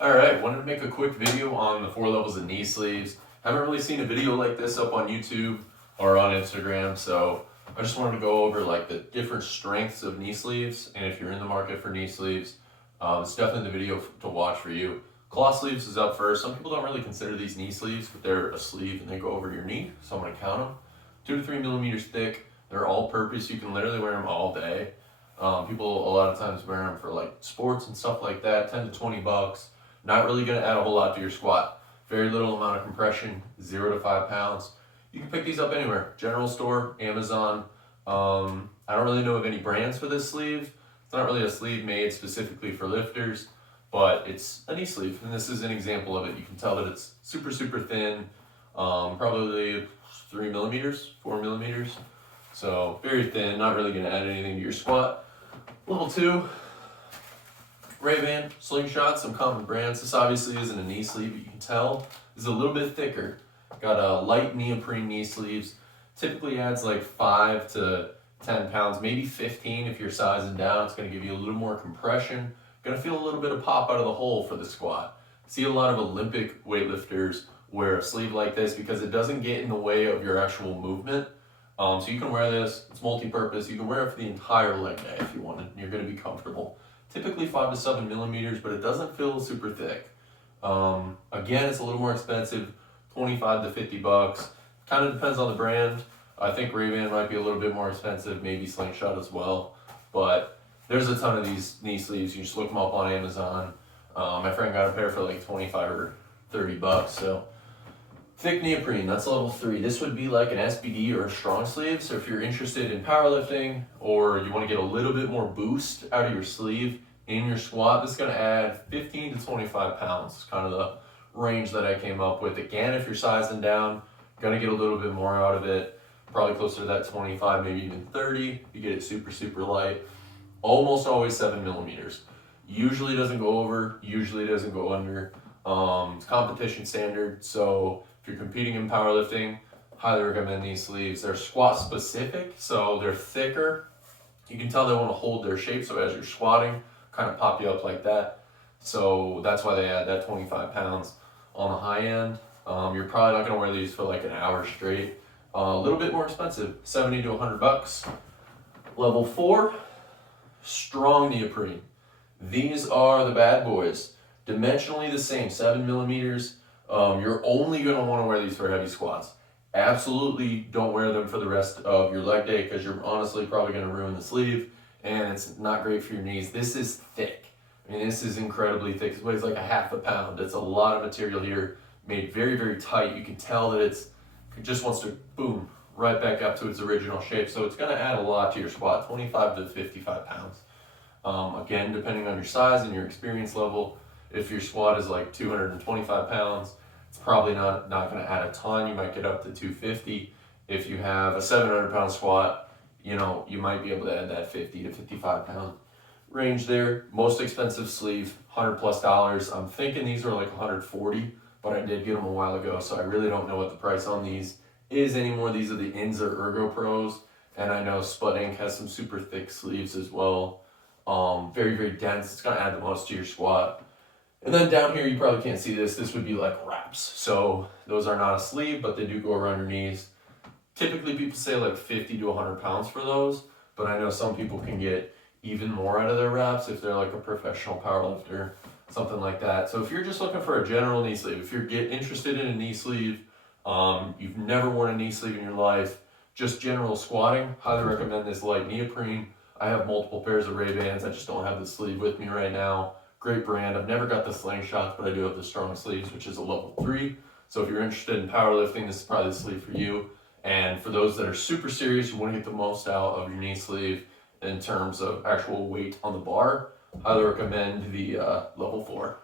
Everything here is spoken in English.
Alright, wanted to make a quick video on the 4 levels of knee sleeves. Haven't really seen a video like this up on YouTube or on Instagram, so I just wanted to go over like the different strengths of knee sleeves, and if you're in the market for knee sleeves, it's definitely the video to watch for you. Cloth sleeves is up first. Some people don't really consider these knee sleeves, but they're a sleeve and they go over your knee, so I'm going to count them. 2 to 3 millimeters thick. They're all purpose. You can literally wear them all day. People a lot of times wear them for like sports and stuff like that, 10 to 20 bucks. Not really going to add a whole lot to your squat. Very little amount of compression, 0 to 5 pounds. You can pick these up anywhere. General store, Amazon. I don't really know of any brands for this sleeve. It's not really a sleeve made specifically for lifters, but it's a knee sleeve, and this is an example of it. You can tell that it's super, super thin, probably 3 millimeters, 4 millimeters. So very thin, not really going to add anything to your squat. Level 2, Man Slingshot, some common brands. This obviously isn't a knee sleeve, but you can tell it's a little bit thicker. Got a light neoprene knee sleeves. Typically adds like 5 to 10 pounds, maybe 15 if you're sizing down. It's going to give you a little more compression. Going to feel a little bit of pop out of the hole for the squat. See a lot of Olympic weightlifters wear a sleeve like this because it doesn't get in the way of your actual movement. So you can wear this, it's multi-purpose. You can wear it for the entire leg day if you wanted, and you're going to be comfortable. Typically 5 to 7 millimeters, but it doesn't feel super thick. Again, it's a little more expensive, 25 to 50 bucks. Kind of depends on the brand. I think Ray-Ban might be a little bit more expensive, maybe Slingshot as well. But there's a ton of these knee sleeves. You just look them up on Amazon. My friend got a pair for like 25 or 30 bucks. So thick neoprene, that's level 3. This would be like an SBD or a strong sleeve. So if you're interested in powerlifting or you want to get a little bit more boost out of your sleeve in your squat, this is going to add 15 to 25 pounds. It's kind of the range that I came up with. Again, if you're sizing down, you're going to get a little bit more out of it. Probably closer to that 25, maybe even 30. You get it super, super light. Almost always 7 millimeters. Usually doesn't go over, usually doesn't go under. It's competition standard, so if you're competing in powerlifting, highly recommend these sleeves. They're squat specific, so they're thicker. You can tell they want to hold their shape, so as you're squatting, kind of pop you up like that. So that's why they add that 25 pounds on the high end. You're probably not going to wear these for like an hour straight. A little bit more expensive, 70 to 100 bucks. Level 4, strong neoprene. These are the bad boys. Dimensionally the same, 7 millimeters. You're only going to want to wear these for heavy squats. Absolutely don't wear them for the rest of your leg day because you're honestly probably going to ruin the sleeve and it's not great for your knees. This is thick. I mean, this is incredibly thick. It weighs like a half a pound. It's a lot of material here, made very, very tight. You can tell that it just wants to boom right back up to its original shape. So it's going to add a lot to your squat, 25 to 55 pounds. Again, depending on your size and your experience level, if your squat is like 225 pounds, it's probably not going to add a ton. You might get up to 250. If you have a 700 pound squat, you might be able to add that 50 to 55 pound range there. Most expensive sleeve, $100+. I'm thinking these are like 140, but I did get them a while ago, so I really don't know what the price on these is anymore. These are the Inza Ergo Pros, and I know Spud Inc has some super thick sleeves as well. Very, very dense. It's going to add the most to your squat. And then down here, you probably can't see this. This would be like wraps. So those are not a sleeve, but they do go around your knees. Typically, people say like 50 to 100 pounds for those, but I know some people can get even more out of their wraps if they're like a professional powerlifter, something like that. So if you're just looking for a general knee sleeve, if you're interested in a knee sleeve, you've never worn a knee sleeve in your life, just general squatting, highly recommend this light neoprene. I have multiple pairs of Ray-Bans. I just don't have the sleeve with me right now. Great brand. I've never got the Slingshots, but I do have the strong sleeves, which is a level 3. So if you're interested in powerlifting, this is probably the sleeve for you. And for those that are super serious, you want to get the most out of your knee sleeve in terms of actual weight on the bar, highly recommend the level 4.